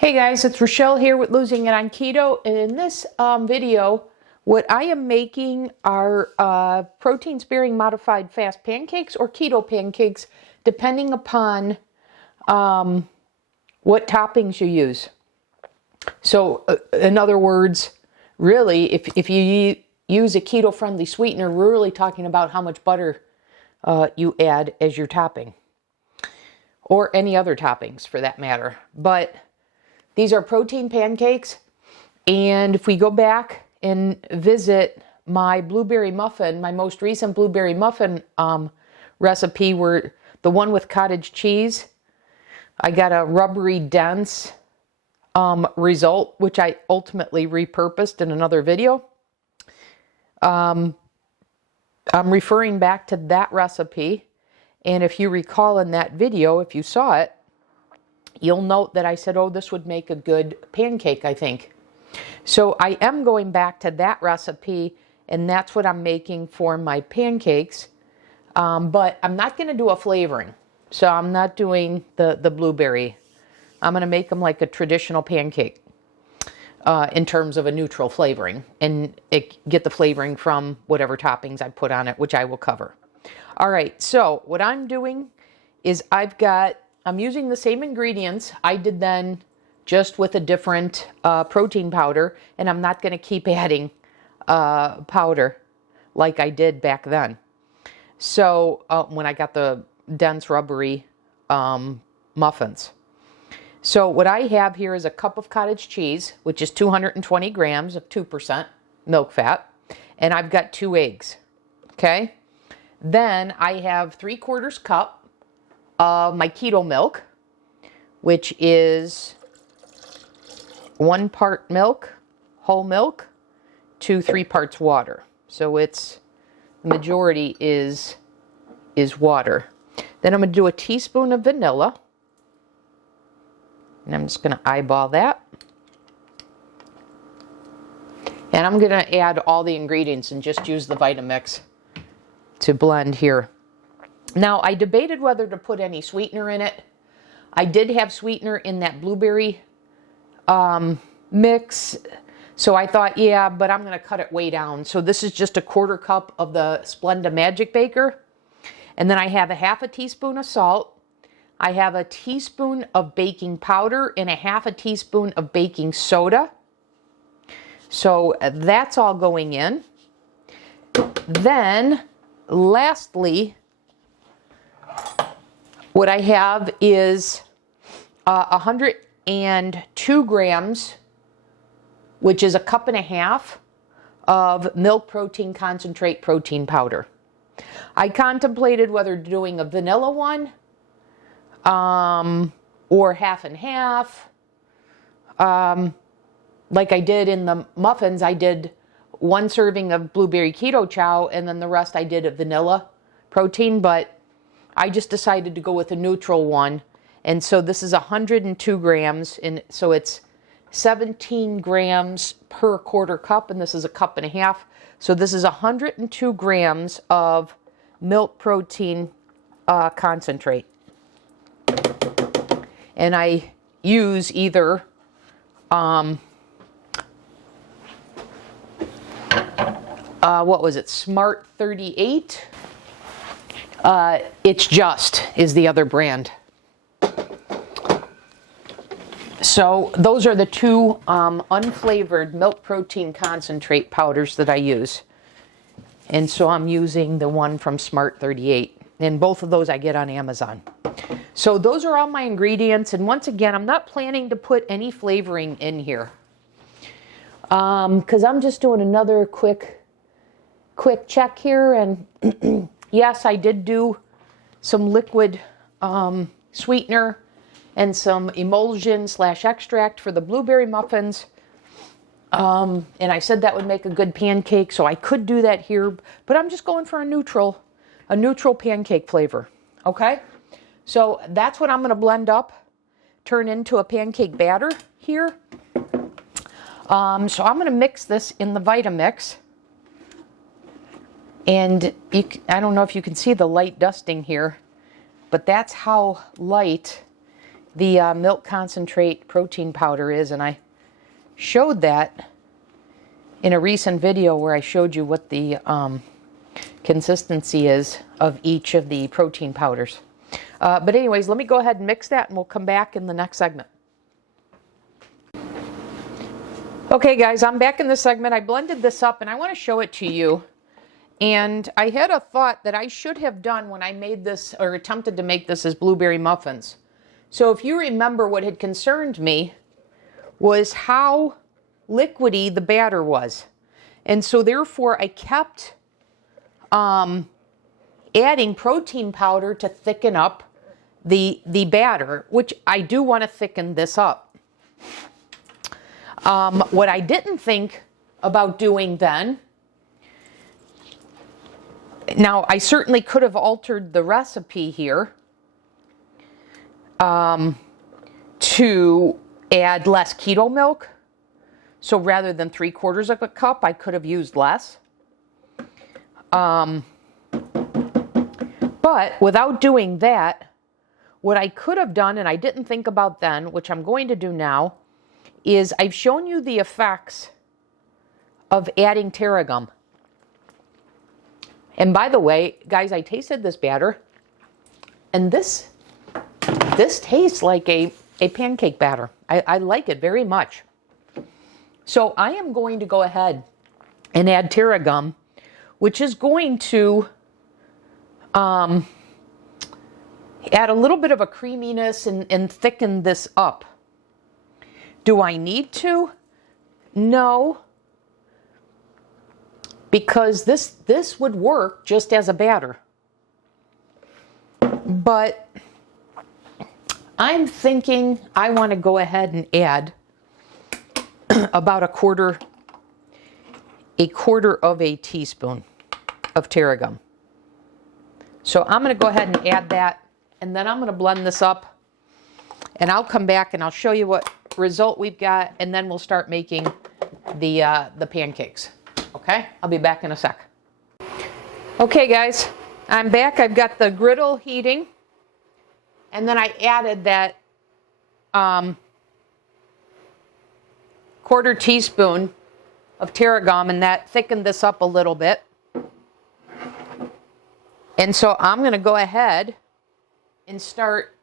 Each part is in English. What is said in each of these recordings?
Hey guys, it's Rochelle here with Losing It on Keto, and in this video, what I am making are protein-sparing modified fast pancakes or keto pancakes, depending upon what toppings you use. So, in other words, really, if you use a keto-friendly sweetener, we're really talking about how much butter you add as your topping, or any other toppings for that matter. But these are protein pancakes, and if we go back and visit my blueberry muffin, my most recent blueberry muffin recipe, were the one with cottage cheese. I got a rubbery, dense result, which I ultimately repurposed in another video. I'm referring back to that recipe, and if you recall in that video, if you saw it, you'll note that I said, oh, this would make a good pancake, I think. So I am going back to that recipe, and that's what I'm making for my pancakes. But I'm not going to do a flavoring. So I'm not doing the blueberry. I'm going to make them like a traditional pancake in terms of a neutral flavoring, and get the flavoring from whatever toppings I put on it, which I will cover. All right, so what I'm doing is I'm using the same ingredients I did then, just with a different protein powder, and I'm not going to keep adding powder like I did back then. So when I got the dense rubbery muffins. So what I have here is a cup of cottage cheese, which is 220 grams of 2% milk fat, and I've got 2 eggs. Okay, then I have 3/4 cup my keto milk, which is 1 part milk, whole milk, to 3 parts water. So the majority is water. Then I'm going to do a teaspoon of vanilla, and I'm just going to eyeball that. And I'm going to add all the ingredients and just use the Vitamix to blend here. Now, I debated whether to put any sweetener in it. I did have sweetener in that blueberry mix, so I thought, yeah, but I'm going to cut it way down. So this is just a 1/4 cup of the Splenda Magic Baker. And then I have a 1/2 teaspoon of salt. I have a teaspoon of baking powder and a 1/2 teaspoon of baking soda. So that's all going in. Then, lastly, what I have is 102 grams, which is a 1.5 cups of milk protein concentrate protein powder. I contemplated whether doing a vanilla one or half and half. Like I did in the muffins, I did 1 serving of blueberry keto chow, and then the rest I did a vanilla protein, but I just decided to go with a neutral one. And so this is 102 grams, and so it's 17 grams per 1/4 cup, and this is a 1.5 cups. So this is 102 grams of milk protein concentrate. And I use either what was it, Smart 38? It's Just is the other brand. So those are the 2 unflavored milk protein concentrate powders that I use. And so I'm using the one from Smart 38. And both of those I get on Amazon. So those are all my ingredients. And once again, I'm not planning to put any flavoring in here, because I'm just doing another quick check here. And yes, I did do some liquid sweetener and some emulsion/extract for the blueberry muffins. And I said that would make a good pancake, so I could do that here, but I'm just going for a neutral pancake flavor. Okay? So that's what I'm going to blend up, turn into a pancake batter here. So I'm going to mix this in the Vitamix. And I don't know if you can see the light dusting here, but that's how light the milk concentrate protein powder is, and I showed that in a recent video where I showed you what the consistency is of each of the protein powders. But anyways, let me go ahead and mix that and we'll come back in the next segment. Okay guys, I'm back in this segment. I blended this up and I want to show it to you. And I had a thought that I should have done when I made this or attempted to make this as blueberry muffins. So if you remember, what had concerned me was how liquidy the batter was. And so therefore I kept adding protein powder to thicken up the batter, which I do want to thicken this up. What I didn't think about doing then, now I certainly could have altered the recipe here to add less keto milk. So rather than 3/4 of a cup, I could have used less. But without doing that, what I could have done, and I didn't think about then, which I'm going to do now, is I've shown you the effects of adding tarragon. And by the way, guys, I tasted this batter, and this tastes like a pancake batter. I like it very much. So I am going to go ahead and add tarragon, which is going to add a little bit of a creaminess and thicken this up. Do I need to? No, because this would work just as a batter. But I'm thinking I want to go ahead and add about a quarter of a teaspoon of tarragon. So I'm going to go ahead and add that, and then I'm going to blend this up, and I'll come back and I'll show you what result we've got, and then we'll start making the pancakes. Okay, I'll be back in a sec. Okay guys, I'm back. I've got the griddle heating, and then I added that quarter teaspoon of tarragon, and that thickened this up a little bit. And so I'm going to go ahead and start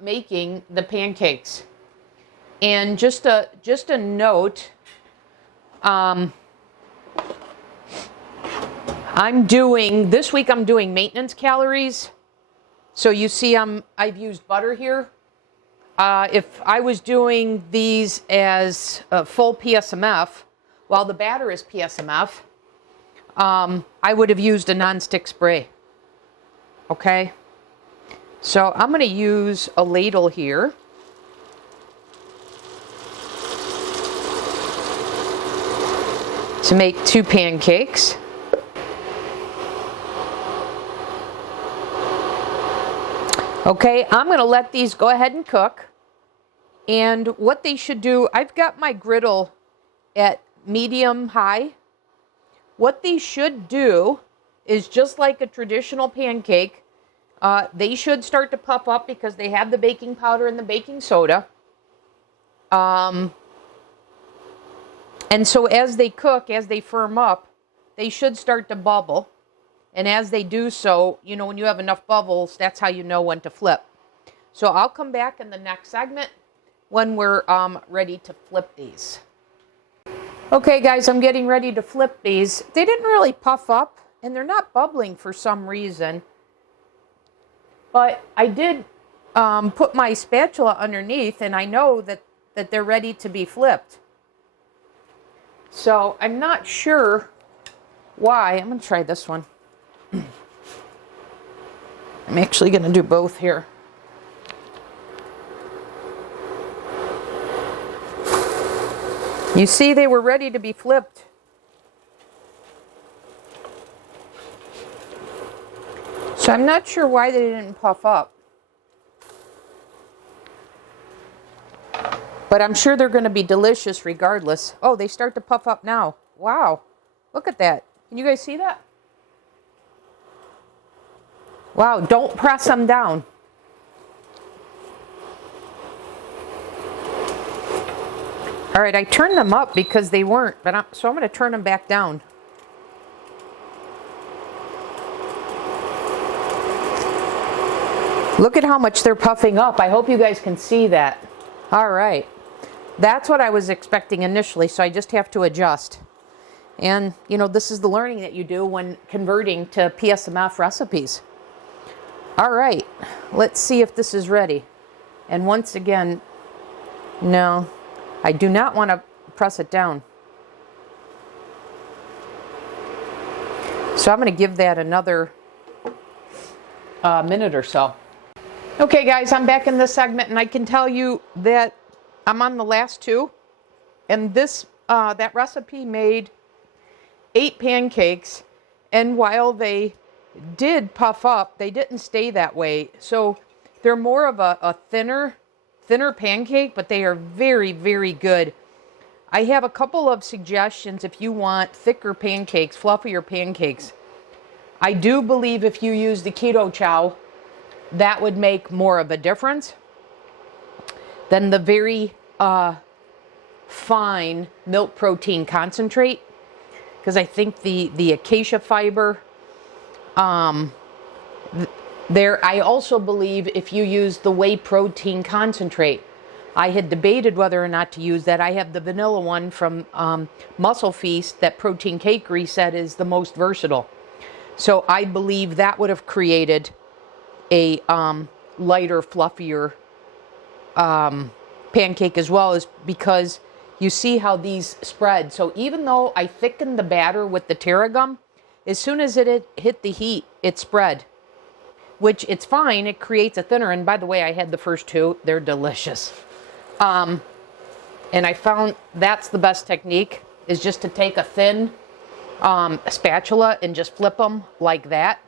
making the pancakes. And just a note, this week I'm doing maintenance calories. So you see I've used butter here. If I was doing these as full PSMF, while the batter is PSMF, I would have used a nonstick spray. Okay? So I'm going to use a ladle here. To make 2 pancakes. Okay, I'm going to let these go ahead and cook. And what they should do, I've got my griddle at medium high. What they should do is just like a traditional pancake, they should start to puff up because they have the baking powder and the baking soda. And so as they cook, as they firm up, they should start to bubble. And as they do so, you know, when you have enough bubbles, that's how you know when to flip. So I'll come back in the next segment when we're ready to flip these. Okay guys, I'm getting ready to flip these. They didn't really puff up, and they're not bubbling for some reason. But I did put my spatula underneath, and I know that they're ready to be flipped. So I'm not sure why. I'm going to try this one. I'm actually going to do both here. You see, they were ready to be flipped. So I'm not sure why they didn't puff up. But I'm sure they're going to be delicious regardless. Oh, they start to puff up now. Wow. Look at that. Can you guys see that? Wow, don't press them down. All right, I turned them up because they weren't, so I'm going to turn them back down. Look at how much they're puffing up. I hope you guys can see that. All right. That's what I was expecting initially, so I just have to adjust. And, you know, this is the learning that you do when converting to PSMF recipes. All right, let's see if this is ready. And once again, no, I do not want to press it down. So I'm going to give that another minute or so. Okay, guys, I'm back in this segment, and I can tell you that I'm on the last two. And this, that recipe made 8 pancakes, and while they did puff up, they didn't stay that way. So they're more of a thinner pancake, but they are very, very good. I have a couple of suggestions if you want thicker pancakes, fluffier pancakes. I do believe if you use the keto chow, that would make more of a difference than the very fine milk protein concentrate, because I think the acacia fiber there. I also believe if you use the whey protein concentrate, I had debated whether or not to use that. I have the vanilla one from Muscle Feast that Protein Cake Grease said is the most versatile. So I believe that would have created a lighter, fluffier pancake as well, as because you see how these spread. So even though I thickened the batter with the tarragon, as soon as it hit the heat, it spread, which it's fine. It creates a thinner. And by the way, I had the first two. They're delicious. And I found that's the best technique, is just to take a thin spatula and just flip them like that.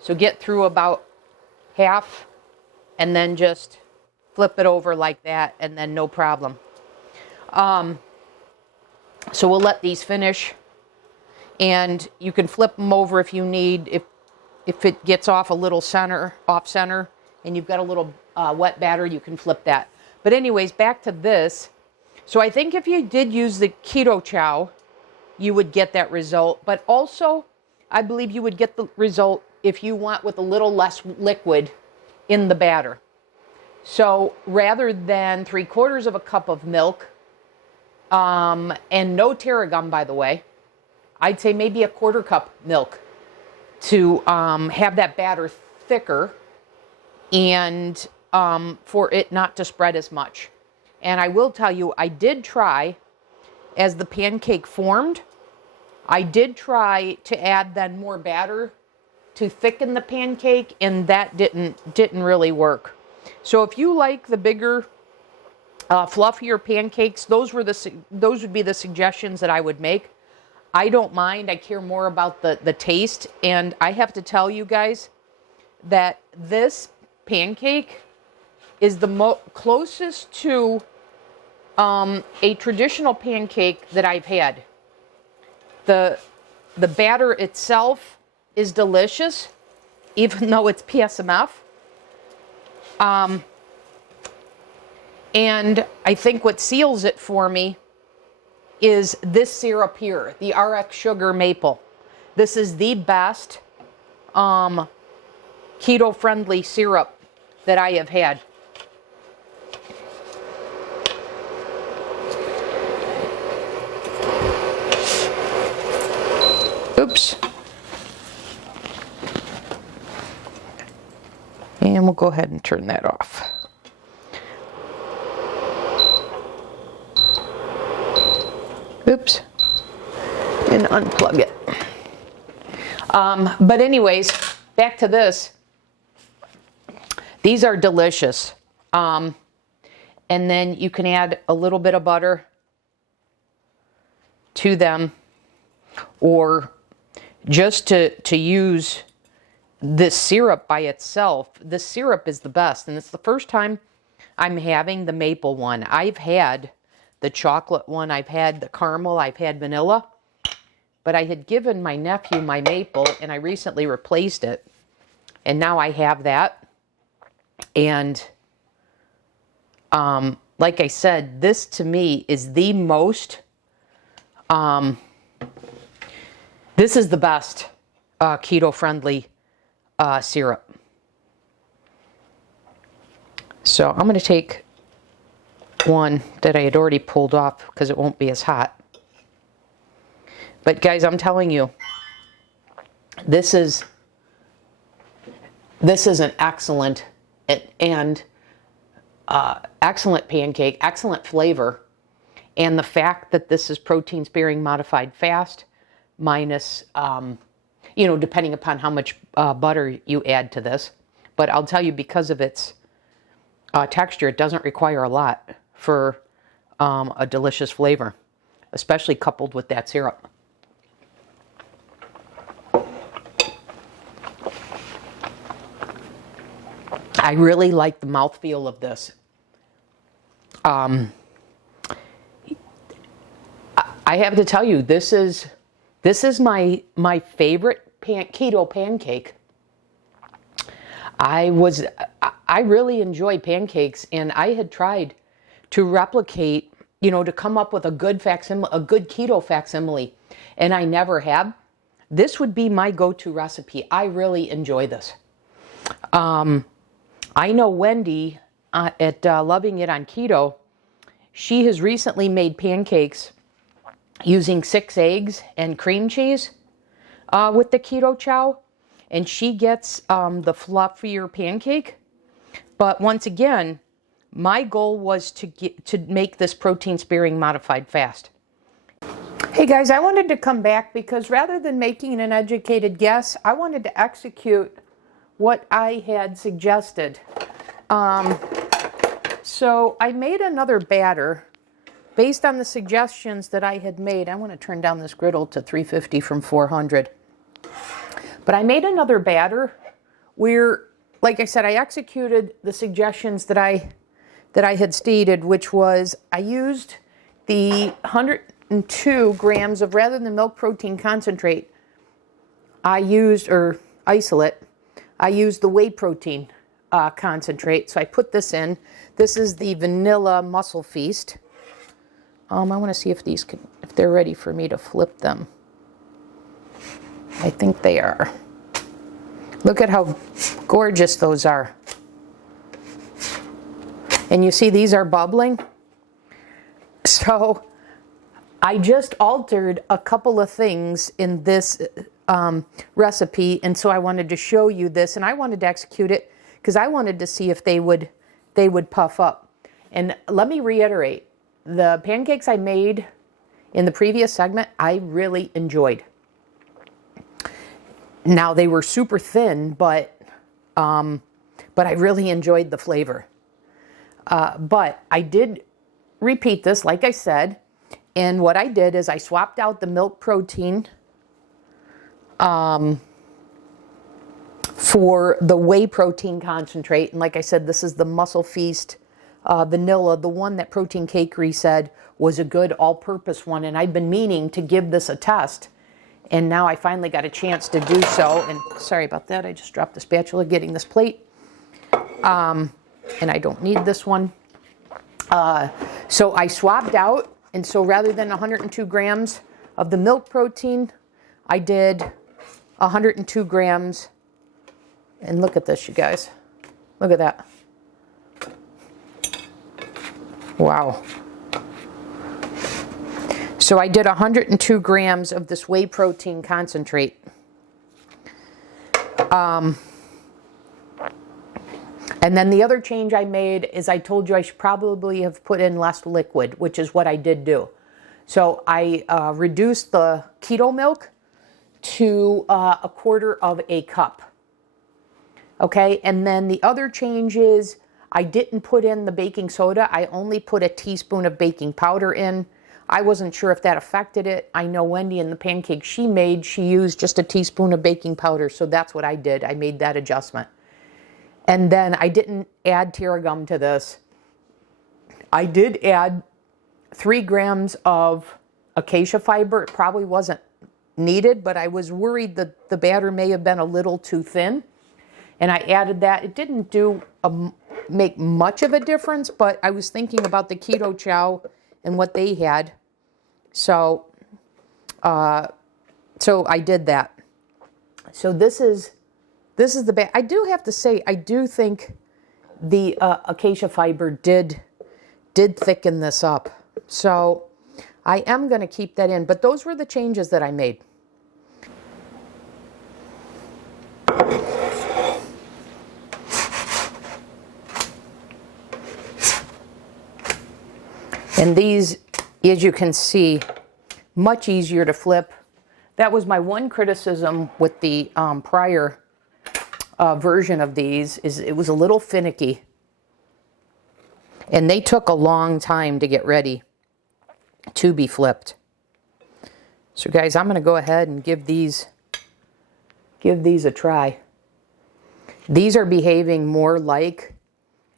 So get through about half and then just flip it over like that, and then no problem. So we'll let these finish, and you can flip them over if you need, if it gets off a little off center and you've got a little wet batter, you can flip that. But anyways, back to this. So I think if you did use the keto chow, you would get that result. But also, I believe you would get the result if you want with a little less liquid in the batter. So rather than 3/4 of a cup of milk, and no tarragon, by the way, I'd say maybe a 1/4 cup milk to have that batter thicker and for it not to spread as much. And I will tell you, I did try, as the pancake formed, I did try to add then more batter to thicken the pancake, and that didn't really work. So if you like the bigger, fluffier pancakes, those would be the suggestions that I would make. I don't mind. I care more about the taste. And I have to tell you guys that this pancake is the closest to a traditional pancake that I've had. The batter itself is delicious, even though it's PSMF. And I think what seals it for me is this syrup here, the RX Sugar Maple. This is the best keto-friendly syrup that I have had. Oops. And we'll go ahead and turn that off. Oops. And unplug it. But anyways, back to this. These are delicious. And then you can add a little bit of butter to them, or just to use this syrup by itself. This syrup is the best, and it's the first time I'm having the maple one. I've had the chocolate one, I've had the caramel, I've had vanilla, but I had given my nephew my maple, and I recently replaced it, and now I have that. And like I said, this to me is the most, this is the best keto-friendly syrup. So I'm going to take one that I had already pulled off because it won't be as hot. But guys, I'm telling you, this is an excellent and excellent pancake, excellent flavor. And the fact that this is protein sparing modified fast minus, you know, depending upon how much butter you add to this. But I'll tell you, because of its texture, it doesn't require a lot for a delicious flavor, especially coupled with that syrup. I really like the mouthfeel of this. I have to tell you, this is my favorite keto pancake. I really enjoy pancakes, and I had tried to replicate, you know, to come up with a good keto facsimile, and I never have. This would be my go-to recipe. I really enjoy this. I know Wendy at Loving It on Keto, she has recently made pancakes using 6 eggs and cream cheese with the keto chow, and she gets the fluffier pancake. But once again, my goal was to make this protein sparing modified fast. Hey guys, I wanted to come back because rather than making an educated guess, I wanted to execute what I had suggested. So I made another batter based on the suggestions that I had made. I want to turn down this griddle to 350 from 400. But I made another batter where, like I said, I executed the suggestions that I had stated, which was I used the 102 grams of, rather than milk protein concentrate, I used, or isolate, I used the whey protein concentrate. So I put this in. This is the vanilla Muscle Feast. I want to see if these if they're ready for me to flip them. I think they are. Look at how gorgeous those are. And you see these are bubbling. So I just altered a couple of things in this recipe, and so I wanted to show you this, and I wanted to execute it because I wanted to see if they would puff up. And let me reiterate, the pancakes I made in the previous segment, I really enjoyed. Now they were super thin, but I really enjoyed the flavor. But I did repeat this, like I said, and what I did is I swapped out the milk protein for the whey protein concentrate. And like I said, this is the Muscle Feast vanilla, the one that Protein Cakery said was a good all-purpose one. And I've been meaning to give this a test. And now I finally got a chance to do so. And sorry about that, I just dropped the spatula getting this plate. And I don't need this one. So I swapped out, and so rather than 102 grams of the milk protein, I did 102 grams. And look at this, you guys. Look at that. Wow. So I did 102 grams of this whey protein concentrate. And then the other change I made is I told you I should probably have put in less liquid, which is what I did do. So I reduced the keto milk to 1/4 cup. Okay, and then the other change is I didn't put in the baking soda. I only put a teaspoon of baking powder in. I wasn't sure if that affected it. I know Wendy in the pancake she made, she used just a teaspoon of baking powder, so that's what I did. I made that adjustment. And then I didn't add tarragon to this. I did add 3 grams of acacia fiber. It probably wasn't needed, but I was worried that the batter may have been a little too thin. And I added that. It didn't do make much of a difference, but I was thinking about the keto chow and what they had. So, so I did that. So this is the bag. I do have to say, I do think the acacia fiber did thicken this up. So I am going to keep that in. But those were the changes that I made. And these, as you can see, much easier to flip. That was my one criticism with the prior version of these, is it was a little finicky. And they took a long time to get ready to be flipped. So guys, I'm going to go ahead and give these a try. These are behaving more like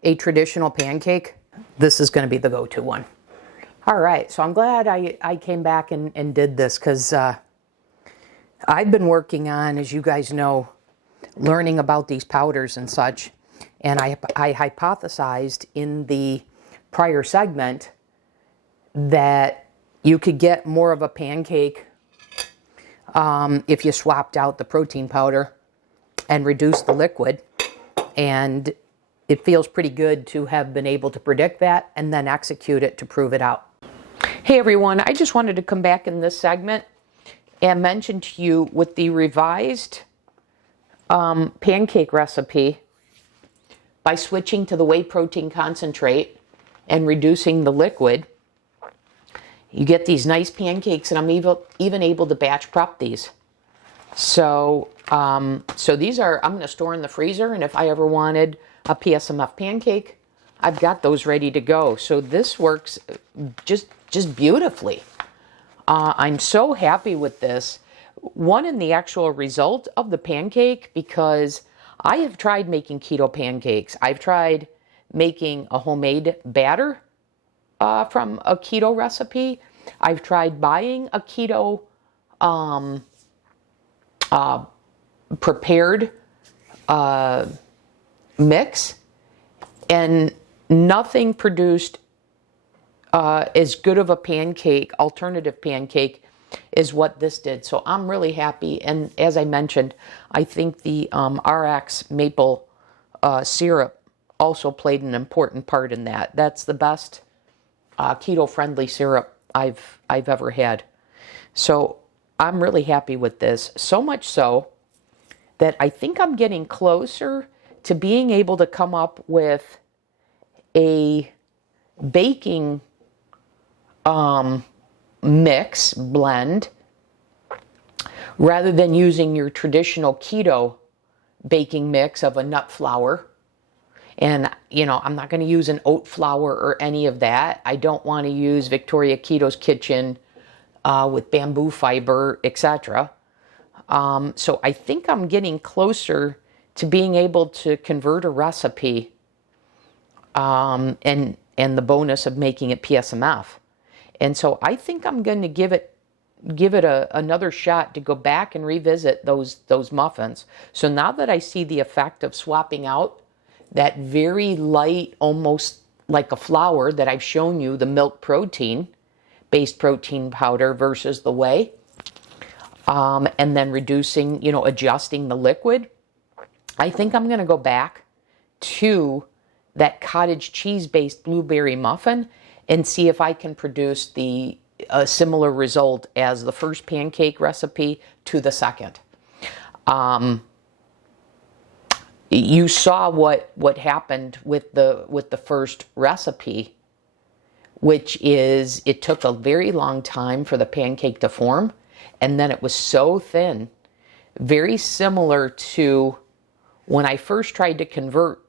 a traditional pancake. This is going to be the go-to one. All right, so I'm glad I came back and did this, because I've been working on, as you guys know, learning about these powders and such. And I hypothesized in the prior segment that you could get more of a pancake if you swapped out the protein powder and reduced the liquid. And it feels pretty good to have been able to predict that and then execute it to prove it out. Hey everyone, I just wanted to come back in this segment and mention to you with the revised pancake recipe, by switching to the whey protein concentrate and reducing the liquid, you get these nice pancakes, and I'm even able to batch prep these. So, so these are, I'm going to store in the freezer, and if I ever wanted a PSMF pancake, I've got those ready to go. So this works just beautifully. I'm so happy with this. One, in the actual result of the pancake, because I have tried making keto pancakes. I've tried making a homemade batter from a keto recipe. I've tried buying a keto prepared mix, and nothing produced as good of a pancake, alternative pancake, is what this did. So I'm really happy. And as I mentioned, I think the RX maple syrup also played an important part in that. That's the best keto-friendly syrup I've ever had. So I'm really happy with this. So much so that I think I'm getting closer to being able to come up with a baking blend, rather than using your traditional keto baking mix of a nut flour. And, you know, I'm not going to use an oat flour or any of that. I don't want to use Victoria Keto's Kitchen with bamboo fiber, etc. So I think I'm getting closer to being able to convert a recipe, and the bonus of making it PSMF. And so I think I'm going to give it another shot to go back and revisit those muffins. So now that I see the effect of swapping out that very light, almost like a flour that I've shown you, the milk protein based protein powder versus the whey, and then reducing, you know, adjusting the liquid, I think I'm going to go back to that cottage cheese based blueberry muffin and see if I can produce a similar result as the first pancake recipe to the second. You saw what happened with the first recipe, which is it took a very long time for the pancake to form, and then it was so thin, very similar to when I first tried to convert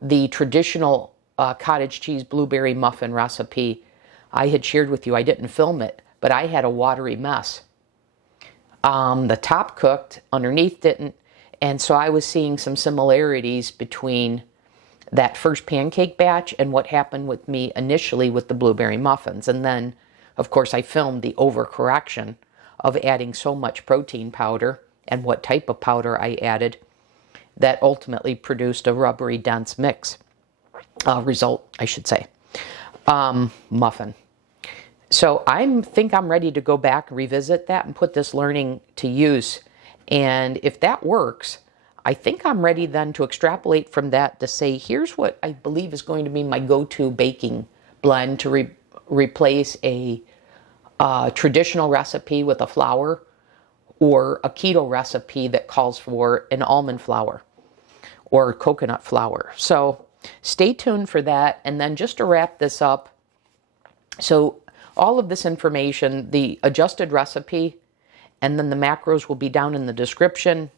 the traditional cottage cheese blueberry muffin recipe. I had shared with you, I didn't film it, but I had a watery mess. The top cooked, underneath didn't, and so I was seeing some similarities between that first pancake batch and what happened with me initially with the blueberry muffins. And then, of course, I filmed the overcorrection of adding so much protein powder and what type of powder I added that ultimately produced a rubbery, dense mix. result, I should say, muffin. So I think I'm ready to go back, revisit that, and put this learning to use. And if that works, I think I'm ready then to extrapolate from that to say, here's what I believe is going to be my go-to baking blend to replace a traditional recipe with a flour, or a keto recipe that calls for an almond flour or coconut flour. So stay tuned for that. And then just to wrap this up, so all of this information, the adjusted recipe, and then the macros will be down in the description.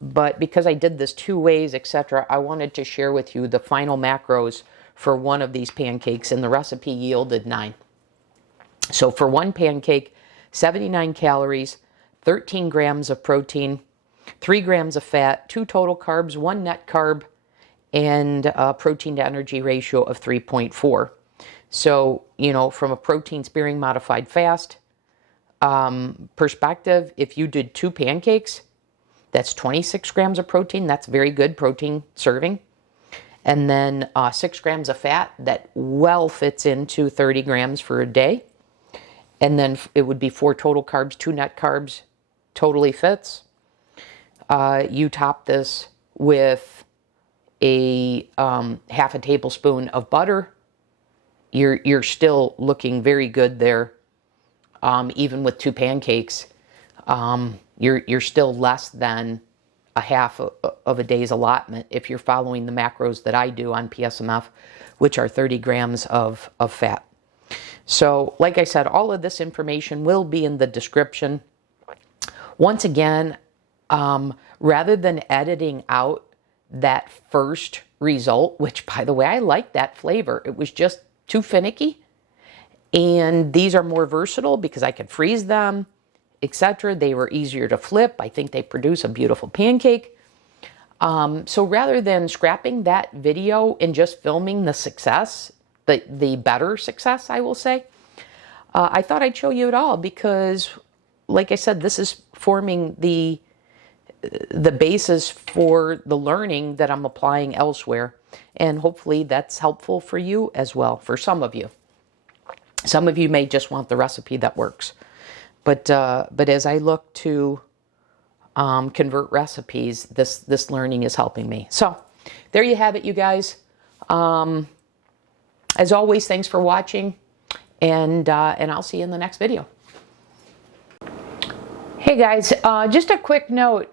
But because I did this 2 ways, etc., I wanted to share with you the final macros for one of these pancakes, and the recipe yielded 9. So for one pancake, 79 calories, 13 grams of protein, 3 grams of fat, 2 total carbs, 1 net carb, and a protein to energy ratio of 3.4. So, you know, from a protein sparing modified fast perspective, if you did 2 pancakes, that's 26 grams of protein. That's very good protein serving. And then 6 grams of fat, that well fits into 30 grams for a day. And then it would be 4 total carbs, 2 net carbs, totally fits. You top this with a half a tablespoon of butter. You're still looking very good there. Even with 2 pancakes, you're still less than a half of a day's allotment if you're following the macros that I do on PSMF, which are 30 grams of fat. So, like I said, all of this information will be in the description. Once again, rather than editing out that first result, which, by the way, I like that flavor. It was just too finicky. And these are more versatile because I could freeze them, etc. They were easier to flip. I think they produce a beautiful pancake. So rather than scrapping that video and just filming the success, the better success, I will say, I thought I'd show you it all because, like I said, this is forming the basis for the learning that I'm applying elsewhere. And hopefully that's helpful for you as well, for some of you. Some of you may just want the recipe that works. But as I look to convert recipes, this learning is helping me. So there you have it, you guys. As always, thanks for watching, and I'll see you in the next video. Hey guys, just a quick note.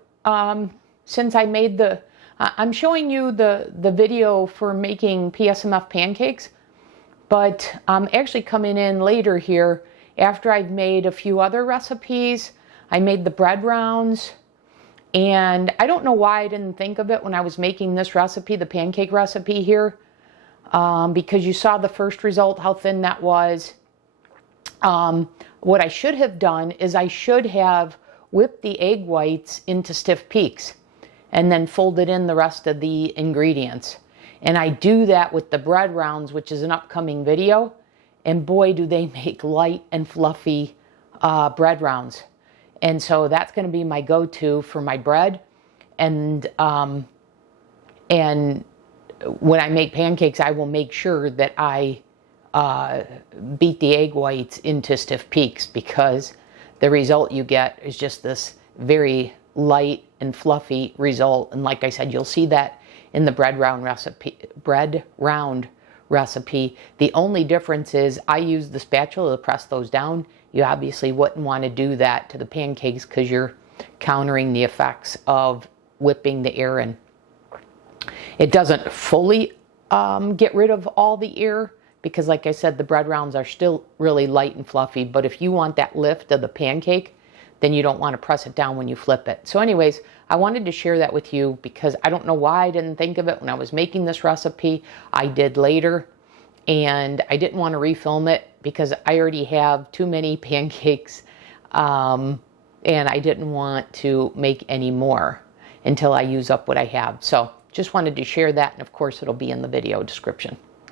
Since I made I'm showing you the video for making PSMF pancakes, but I'm actually coming in later here after I've made a few other recipes. I made the bread rounds, and I don't know why I didn't think of it when I was making this recipe, the pancake recipe here, because you saw the first result, how thin that was. What I should have done is I should have whipped the egg whites into stiff peaks and then folded in the rest of the ingredients. And I do that with the bread rounds, which is an upcoming video. And boy, do they make light and fluffy bread rounds. And so that's going to be my go-to for my bread. And when I make pancakes, I will make sure that I beat the egg whites into stiff peaks, because the result you get is just this very light and fluffy result. And like I said, you'll see that in the bread round recipe. The only difference is I use the spatula to press those down. You obviously wouldn't want to do that to the pancakes because you're countering the effects of whipping the air in. It doesn't fully get rid of all the air, because like I said, the bread rounds are still really light and fluffy. But if you want that lift of the pancake, then you don't want to press it down when you flip it. So anyways, I wanted to share that with you because I don't know why I didn't think of it when I was making this recipe. I did later, and I didn't want to refilm it because I already have too many pancakes, and I didn't want to make any more until I use up what I have. So just wanted to share that, and of course it'll be in the video description.